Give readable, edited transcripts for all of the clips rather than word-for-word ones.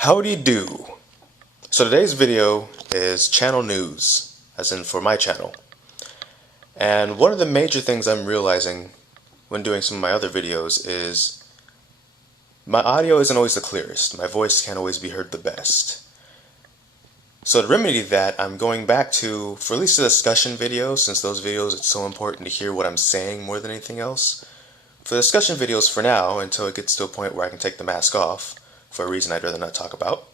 How do you do? So today's video is channel news, as in for my channel. And one of the major things I'm realizing when doing some of my other videos is my audio isn't always the clearest. My voice can't always be heard the best. So to remedy that, I'm going back to, for at least the discussion videos, since those videos it's so important to hear what I'm saying more than anything else. For the discussion videos for now, until it gets to a point where I can take the mask off, for a reason I'd rather not talk about,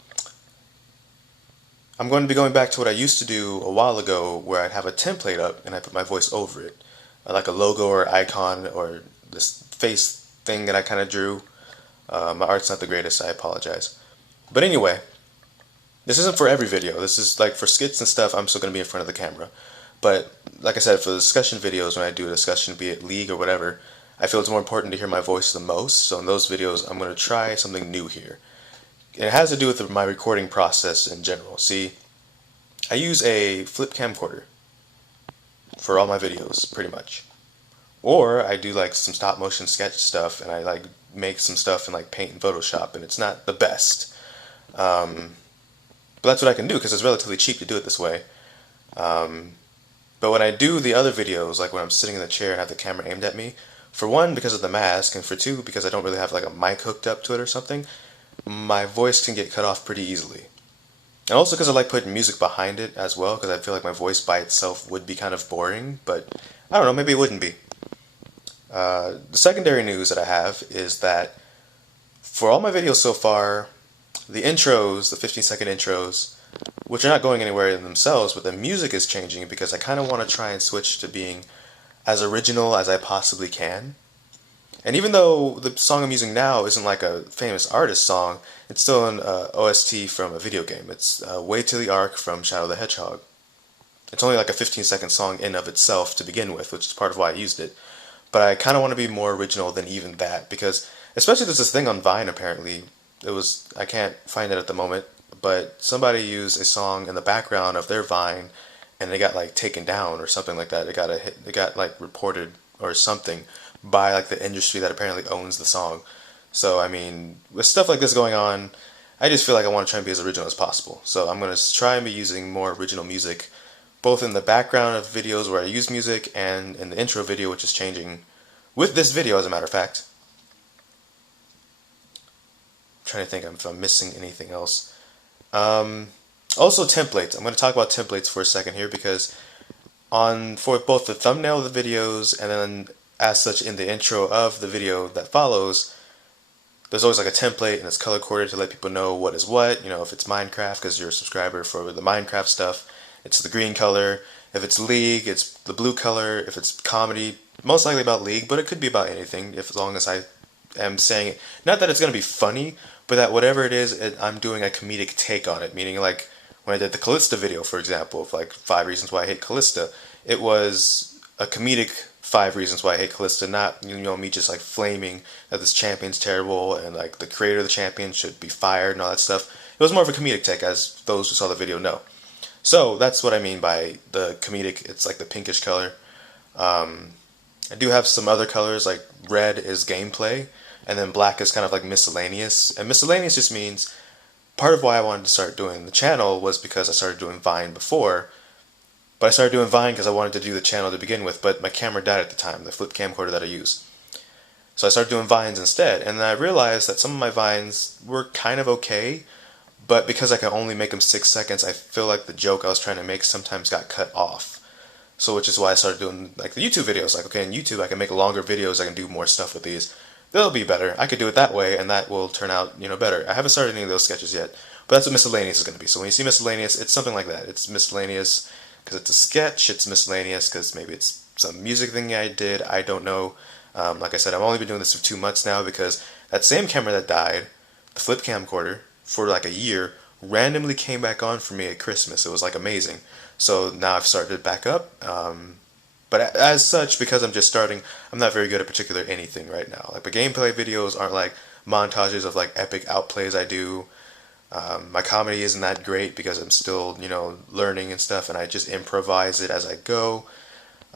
I'm going to be going back to what I used to do a while ago, where I'd have a template up and I put my voice over it, like a logo or icon or this face thing that I kind of drew. My art's not the greatest, I apologize. But anyway, this isn't for every video. This is like for skits and stuff, I'm still going to be in front of the camera. But like I said, for the discussion videos, when I do a discussion, be it League or whatever, I feel it's more important to hear my voice the most. So in those videos, I'm going to try something new here. It has to do with my recording process in general. See, I use a flip camcorder for all my videos, pretty much. Or I do like some stop motion sketch stuff, and I like make some stuff in like Paint and Photoshop, and it's not the best. But that's what I can do because it's relatively cheap to do it this way. But when I do the other videos, like when I'm sitting in the chair and have the camera aimed at me, for one, because of the mask, and for two, because I don't really have like a mic hooked up to it or something, my voice can get cut off pretty easily. And also because I like putting music behind it as well, because I feel like my voice by itself would be kind of boring, but I don't know, maybe it wouldn't be. The secondary news that I have is that for all my videos so far, the intros, the 15-second intros, which are not going anywhere in themselves, but the music is changing because I kind of want to try and switch to being as original as I possibly can. And even though the song I'm using now isn't like a famous artist song, it's still an OST from a video game. It's Way to the Ark from Shadow the Hedgehog. It's only like a 15-second song in of itself to begin with, which is part of why I used it. But I kind of want to be more original than even that, because especially there's this thing on Vine apparently. I can't find it at the moment, but somebody used a song in the background of their Vine, and they got like taken down or something like that. It got like reported or something by like the industry that apparently owns the song. So I mean, with stuff like this going on, I just feel like I want to try and be as original as possible. So I'm going to try and be using more original music, both in the background of videos where I use music and in the intro video, which is changing with this video as a matter of fact. I'm trying to think if I'm missing anything else. Also templates. I'm going to talk about templates for a second here because for both the thumbnail of the videos and then as such in the intro of the video that follows, there's always like a template and it's color coded to let people know what is what. You know, if it's Minecraft, because you're a subscriber for the Minecraft stuff, it's the green color. If it's League, it's the blue color. If it's comedy, most likely about League, but it could be about anything as long as I am saying it. Not that it's going to be funny, but that whatever it is, I'm doing a comedic take on it. Meaning like when I did the Callista video, for example, of like 5 reasons why I hate Callista, it was a comedic 5 reasons why I hate Callista, not, you know, me just like flaming that this champion's terrible and like the creator of the champion should be fired and all that stuff. It was more of a comedic take, as those who saw the video know. So that's what I mean by the comedic. It's like the pinkish color. I do have some other colors, like red is gameplay, and then black is kind of like miscellaneous. And miscellaneous just means part of why I wanted to start doing the channel was because I started doing Vine before. But I started doing Vine because I wanted to do the channel to begin with, but my camera died at the time, the flip camcorder that I use. So I started doing Vines instead, and then I realized that some of my Vines were kind of okay, but because I could only make them 6 seconds, I feel like the joke I was trying to make sometimes got cut off. So which is why I started doing like the YouTube videos. Like, okay, in YouTube I can make longer videos, I can do more stuff with these. They'll be better. I could do it that way, and that will turn out, you know, better. I haven't started any of those sketches yet, but that's what miscellaneous is going to be. So when you see miscellaneous, it's something like that. It's miscellaneous because it's a sketch. It's miscellaneous because maybe it's some music thing I did. I don't know. Like I said, I've only been doing this for 2 months now because that same camera that died, the flip camcorder, for like a year, randomly came back on for me at Christmas. It was like amazing. So now I've started it back up. But as such, because I'm just starting, I'm not very good at particular anything right now. Like, the gameplay videos aren't like montages of like epic outplays I do. My comedy isn't that great because I'm still, you know, learning and stuff, and I just improvise it as I go.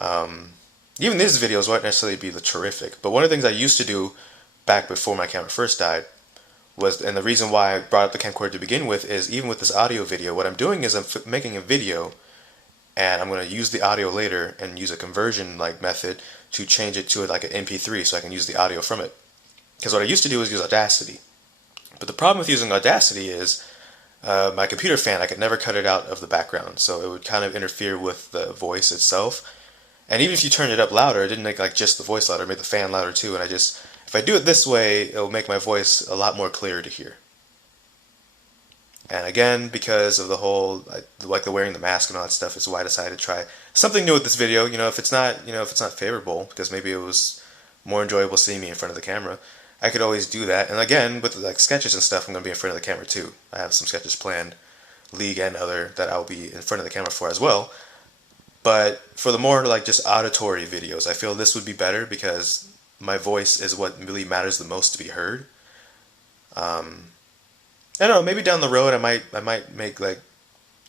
Even these videos won't necessarily be the terrific, but one of the things I used to do back before my camera first died and the reason why I brought up the camcorder to begin with is even with this audio video, what I'm doing is I'm making a video, and I'm going to use the audio later and use a conversion like method to change it to like an MP3 so I can use the audio from it. Because what I used to do was use Audacity. But the problem with using Audacity is my computer fan, I could never cut it out of the background, so it would kind of interfere with the voice itself. And even if you turn it up louder, it didn't make like just the voice louder, it made the fan louder too. And if I do it this way, it'll make my voice a lot more clear to hear. And again, because of the whole like the wearing the mask and all that stuff, is why I decided to try something new with this video. If it's not favorable, because maybe it was more enjoyable seeing me in front of the camera, I could always do that. And again, with like sketches and stuff, I'm gonna be in front of the camera too. I have some sketches planned, League and other, that I'll be in front of the camera for as well. But for the more like just auditory videos, I feel this would be better because my voice is what really matters the most to be heard. I don't know, maybe down the road I might make like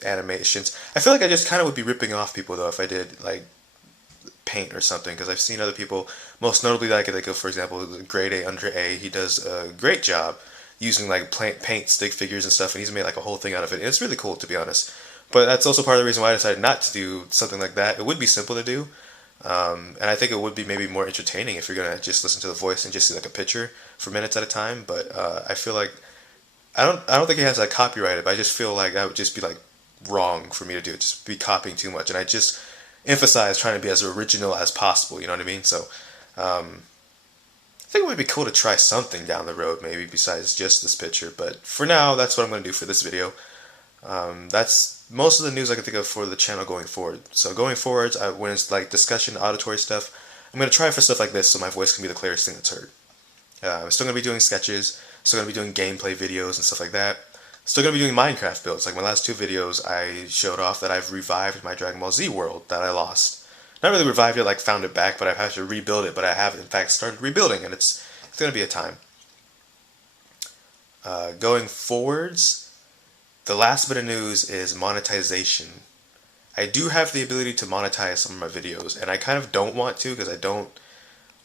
animations. I feel like I just kind of would be ripping off people though if I did like paint or something, because I've seen other people, most notably like for example Grade A Under A, he does a great job using like paint stick figures and stuff, and he's made like a whole thing out of it. And it's really cool, to be honest. But that's also part of the reason why I decided not to do something like that. It would be simple to do, and I think it would be maybe more entertaining if you're gonna just listen to the voice and just see like a picture for minutes at a time. But I feel like I don't think it has like copyrighted, but I just feel like that would just be like wrong for me to do it, just be copying too much. And I just emphasize trying to be as original as possible, you know what I mean? So I think it would be cool to try something down the road, maybe besides just this picture. But for now, that's what I'm going to do for this video. That's most of the news I can think of for the channel going forward. So going forward, when it's like discussion, auditory stuff, I'm going to try for stuff like this so my voice can be the clearest thing that's heard. I'm still going to be doing sketches, still going to be doing gameplay videos and stuff like that. Still going to be doing Minecraft builds. Like my last two videos, I showed off that I've revived my Dragon Ball Z world that I lost. Not really revived it, like found it back, but I've had to rebuild it. But I have in fact started rebuilding, and it's going to be a time. Going forwards, the last bit of news is monetization. I do have the ability to monetize some of my videos, and I kind of don't want to because I don't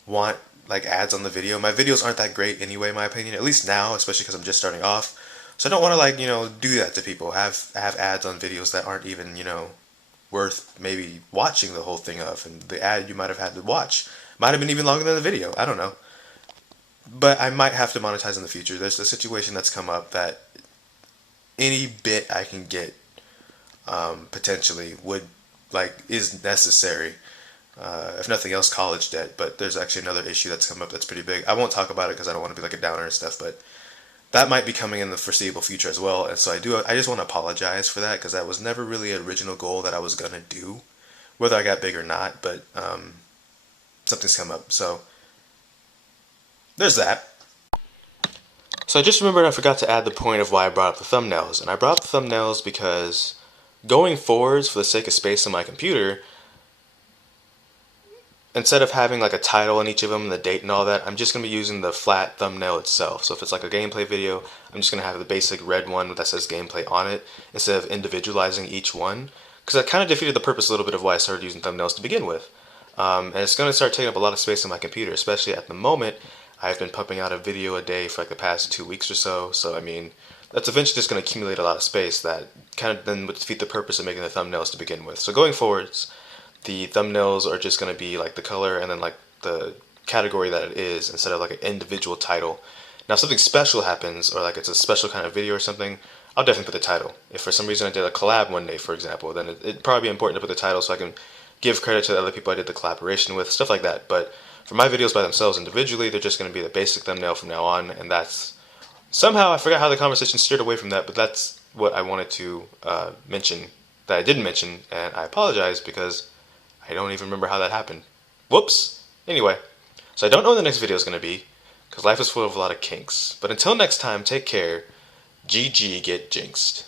want like ads on the video. My videos aren't that great anyway, in my opinion, at least now, especially because I'm just starting off. So I don't want to like, do that to people, have ads on videos that aren't even, worth maybe watching the whole thing of, and the ad you might have had to watch might have been even longer than the video. I don't know. But I might have to monetize in the future. There's a situation that's come up that any bit I can get potentially is necessary. If nothing else, college debt. But there's actually another issue that's come up that's pretty big. I won't talk about it because I don't want to be like a downer and stuff, but that might be coming in the foreseeable future as well. And so I just want to apologize for that, because that was never really an original goal that I was going to do, whether I got big or not. But something's come up, so there's that. So I just remembered I forgot to add the point of why I brought up the thumbnails. And I brought up the thumbnails because going forwards, for the sake of space on my computer, instead of having like a title on each of them, the date and all that, I'm just going to be using the flat thumbnail itself. So if it's like a gameplay video, I'm just going to have the basic red one that says gameplay on it, instead of individualizing each one. Because that kind of defeated the purpose a little bit of why I started using thumbnails to begin with. And it's going to start taking up a lot of space on my computer, especially at the moment. I've been pumping out a video a day for like the past 2 weeks or so. So I mean, that's eventually just going to accumulate a lot of space that kind of then would defeat the purpose of making the thumbnails to begin with. So going forwards, the thumbnails are just going to be like the color and then like the category that it is, instead of like an individual title. Now if something special happens, or like it's a special kind of video or something, I'll definitely put the title. If for some reason I did a collab one day, for example, then it'd probably be important to put the title so I can give credit to the other people I did the collaboration with, stuff like that. But for my videos by themselves individually, they're just going to be the basic thumbnail from now on. And that's somehow, I forgot how the conversation steered away from that, but that's what I wanted to mention that I didn't mention, and I apologize because I don't even remember how that happened. Whoops. Anyway, so I don't know when the next video is going to be, because life is full of a lot of kinks. But until next time, take care. GG, get jinxed.